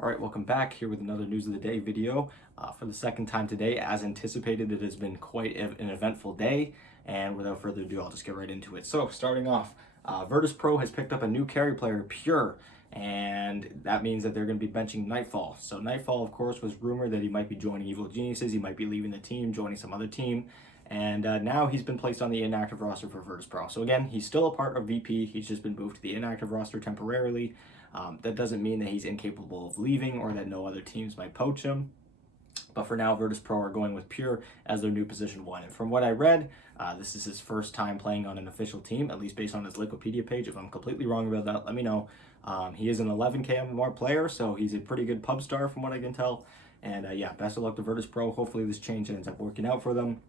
All right, welcome back here with another News of the Day video. For the second time today, as anticipated, it has been quite an eventful day. And without further ado, I'll just get right into it. So starting off, Virtus.Pro has picked up a new carry player, Pure. And that means that they're going to be benching Nightfall. So Nightfall, of course, was rumored that he might be joining Evil Geniuses. He might be leaving the team, joining some other team. And now he's been placed on the inactive roster for Virtus.Pro. So again, he's still a part of VP. He's just been moved to the inactive roster temporarily. That doesn't mean that he's incapable of leaving or that no other teams might poach him. But for now, Virtus.Pro are going with Pure as their new position 1. And from what I read, this is his first time playing on an official team, at least based on his Wikipedia page. If I'm completely wrong about that, let me know. He is an 11K MMR player, so he's a pretty good pub star from what I can tell. And yeah, best of luck to Virtus.Pro. Hopefully this change ends up working out for them.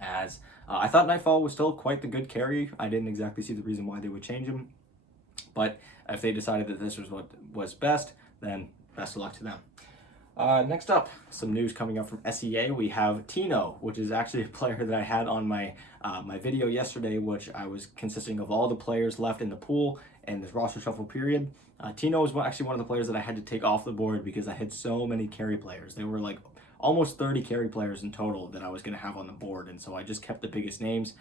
As I thought Nightfall was still quite the good carry. I didn't exactly see the reason why they would change him. But if they decided that this was what was best, then best of luck to them. Next up, some news coming up from SEA. We have Tino, which is actually a player that I had on my my video yesterday, which I was consisting of all the players left in the pool and this roster shuffle period. Tino was actually one of the players that I had to take off the board because I had so many carry players. There were like almost 30 carry players in total that I was going to have on the board, and so I just kept the biggest names.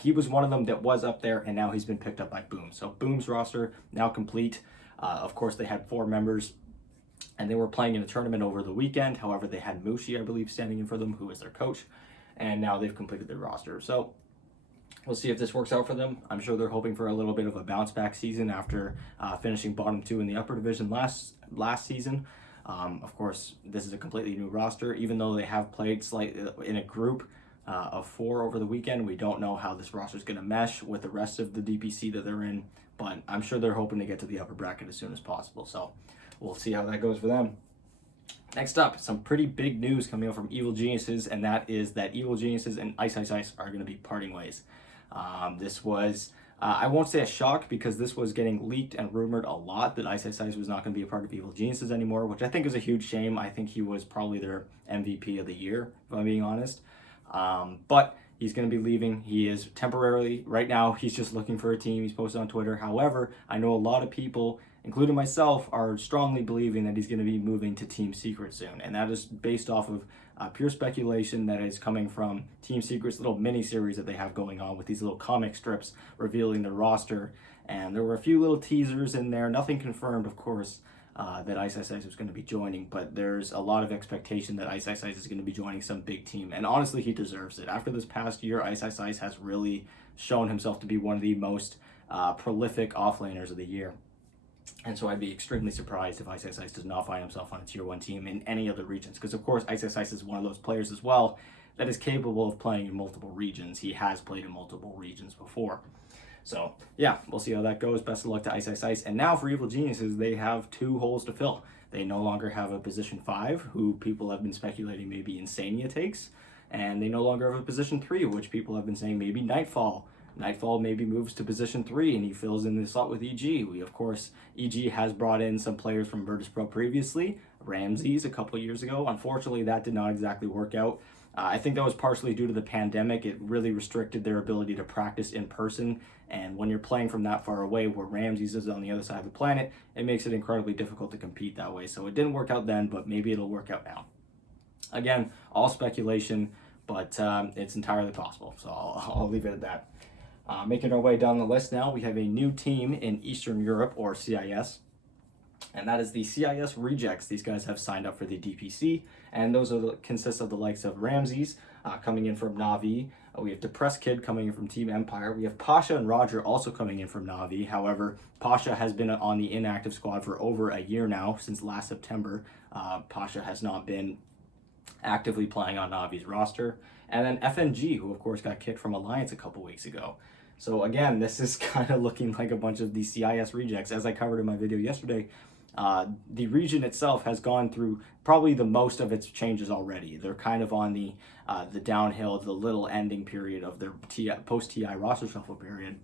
He was one of them that was up there, and now he's been picked up by BOOM. So BOOM's roster now complete. Of course, they had 4 members, and they were playing in a tournament over the weekend. However, they had Mushi, I believe, standing in for them, who is their coach, and now they've completed their roster. So we'll see if this works out for them. I'm sure they're hoping for a little bit of a bounce back season after finishing bottom 2 in the upper division last season. Of course, this is a completely new roster. Even though they have played slightly in a group of 4 over the weekend, we don't know how this roster is going to mesh with the rest of the DPC that they're in, but I'm sure they're hoping to get to the upper bracket as soon as possible. So we'll see how that goes for them. Next up, some pretty big news coming out from Evil Geniuses, and that is that Evil Geniuses and Iceiceice are going to be parting ways. This was, I won't say a shock, because this was getting leaked and rumored a lot that Iceiceice was not going to be a part of Evil Geniuses anymore, which I think is a huge shame. I think he was probably their MVP of the year, if I'm being honest. But he's going to be leaving. He is temporarily, right now, he's just looking for a team. He's posted on Twitter. However, I know a lot of people, including myself, are strongly believing that he's going to be moving to Team Secret soon. And that is based off of pure speculation that is coming from Team Secret's little mini-series that they have going on with these little comic strips revealing their roster. And there were a few little teasers in there, nothing confirmed, of course, that Iceiceice was going to be joining, but there's a lot of expectation that Iceiceice is going to be joining some big team, and honestly, he deserves it. After this past year, Iceiceice has really shown himself to be one of the most prolific offlaners of the year. And so I'd be extremely surprised if Iceiceice does not find himself on a tier 1 team in any other regions, because of course Iceiceice is one of those players as well that is capable of playing in multiple regions. He has played in multiple regions before. So yeah, we'll see how that goes. Best of luck to Iceiceice. And now for Evil Geniuses, they have 2 holes to fill. They no longer have a position 5, who people have been speculating maybe Insania takes, and they no longer have a position 3, which people have been saying maybe Nightfall. Nightfall maybe moves to position 3 and he fills in the slot with EG. Of course, EG has brought in some players from Virtus.Pro previously, Ramses a couple years ago. Unfortunately, that did not exactly work out. I think that was partially due to the pandemic. It really restricted their ability to practice in person. And when you're playing from that far away, where Ramses is on the other side of the planet, it makes it incredibly difficult to compete that way. So it didn't work out then, but maybe it'll work out now. Again, all speculation, but it's entirely possible. So I'll leave it at that. Making our way down the list now, we have a new team in Eastern Europe, or CIS, and that is the CIS Rejects. These guys have signed up for the DPC, and those consist of the likes of Ramses coming in from Na'Vi. We have Depressed Kid coming in from Team Empire. We have Pasha and Roger also coming in from Na'Vi. However, Pasha has been on the inactive squad for over a year now, since last September. Pasha has not been actively playing on Na'Vi's roster. And then FNG, who of course got kicked from Alliance a couple weeks ago. So again, this is kind of looking like a bunch of the CIS rejects. As I covered in my video yesterday, the region itself has gone through probably the most of its changes already. They're kind of on the downhill, the little ending period of their post-TI roster shuffle period.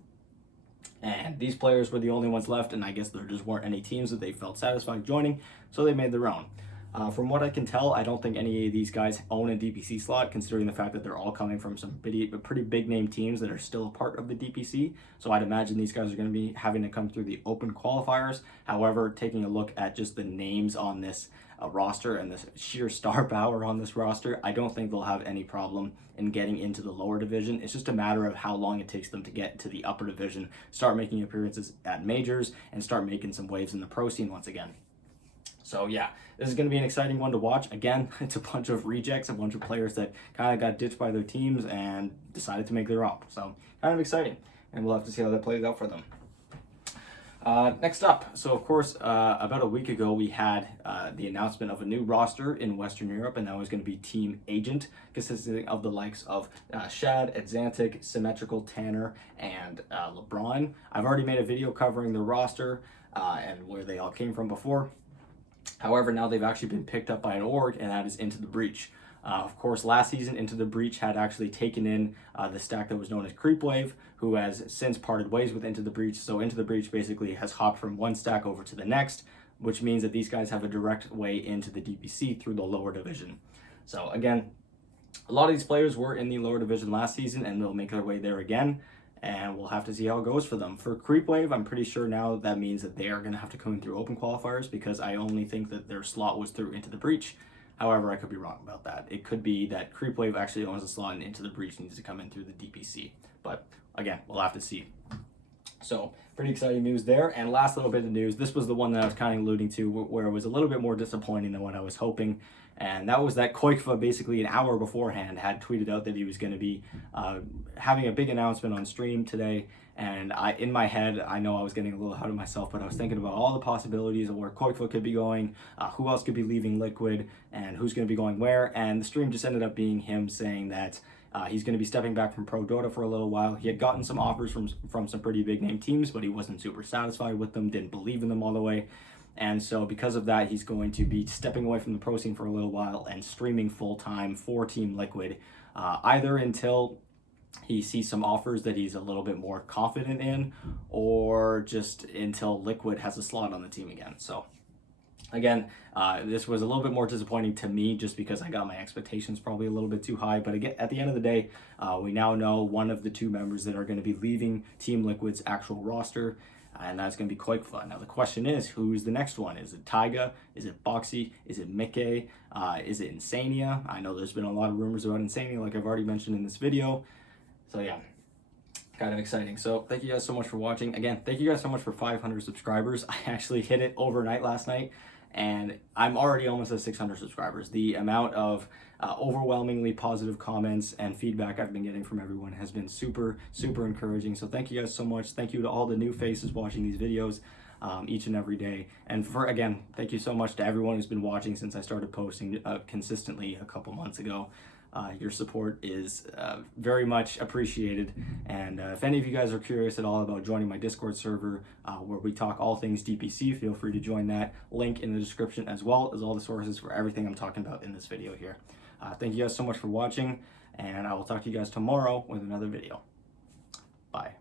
And these players were the only ones left, and I guess there just weren't any teams that they felt satisfied joining, so they made their own. From what I can tell, I don't think any of these guys own a DPC slot, considering the fact that they're all coming from some pretty big name teams that are still a part of the DPC. So I'd imagine these guys are going to be having to come through the open qualifiers. However, taking a look at just the names on this roster and the sheer star power on this roster, I don't think they'll have any problem in getting into the lower division. It's just a matter of how long it takes them to get to the upper division, start making appearances at majors, and start making some waves in the pro scene once again. So yeah, this is going to be an exciting one to watch. Again, it's a bunch of rejects, a bunch of players that kind of got ditched by their teams and decided to make their own. So kind of exciting, and we'll have to see how that plays out for them. Next up, so of course, about a week ago, we had the announcement of a new roster in Western Europe, and that was going to be Team Agent, consisting of the likes of Shad, Exantic, Symmetrical, Tanner, and LeBron. I've already made a video covering the roster and where they all came from before. However, now they've actually been picked up by an org, and that is Into the Breach. Of course, last season, Into the Breach had actually taken in the stack that was known as Creepwave, who has since parted ways with Into the Breach. So Into the Breach basically has hopped from one stack over to the next, which means that these guys have a direct way into the DPC through the lower division. So again, a lot of these players were in the lower division last season, and they'll make their way there again. And we'll have to see how it goes for them. For Creepwave, I'm pretty sure now that means that they are going to have to come in through open qualifiers, because I only think that their slot was through Into the Breach. However, I could be wrong about that. It could be that Creepwave actually owns a slot and Into the Breach needs to come in through the DPC. But again, we'll have to see. So pretty exciting news there. And last little bit of news, this was the one that I was kind of alluding to, where it was a little bit more disappointing than what I was hoping. And that was that Qojqva, basically an hour beforehand, had tweeted out that he was going to be having a big announcement on stream today. And in my head, I know I was getting a little ahead of myself, but I was thinking about all the possibilities of where Qojqva could be going, who else could be leaving Liquid, and who's going to be going where. And the stream just ended up being him saying that he's going to be stepping back from Pro Dota for a little while. He had gotten some offers from some pretty big name teams, but he wasn't super satisfied with them, didn't believe in them all the way. And so because of that, he's going to be stepping away from the pro scene for a little while and streaming full-time for Team Liquid, either until he sees some offers that he's a little bit more confident in, or just until Liquid has a slot on the team again. So again, this was a little bit more disappointing to me, just because I got my expectations probably a little bit too high. But again, at the end of the day, we now know one of the two members that are going to be leaving Team Liquid's actual roster, and that's going to be Qojqva. Now the question is, who's the next one? Is it Taiga? Is it Boxy? Is it Mickey? Is it Insania? I know there's been a lot of rumors about Insania, like I've already mentioned in this video. So yeah, kind of exciting. So thank you guys so much for watching. Again, thank you guys so much for 500 subscribers. I actually hit it overnight last night, and I'm already almost at 600 subscribers. The amount of overwhelmingly positive comments and feedback I've been getting from everyone has been super, super encouraging. So thank you guys so much. Thank you to all the new faces watching these videos each and every day. And again, thank you so much to everyone who's been watching since I started posting consistently a couple months ago. Your support is very much appreciated, and if any of you guys are curious at all about joining my Discord server where we talk all things DPC, feel free to join that. Link in the description, as well as all the sources for everything I'm talking about in this video here. Thank you guys so much for watching, and I will talk to you guys tomorrow with another video. Bye.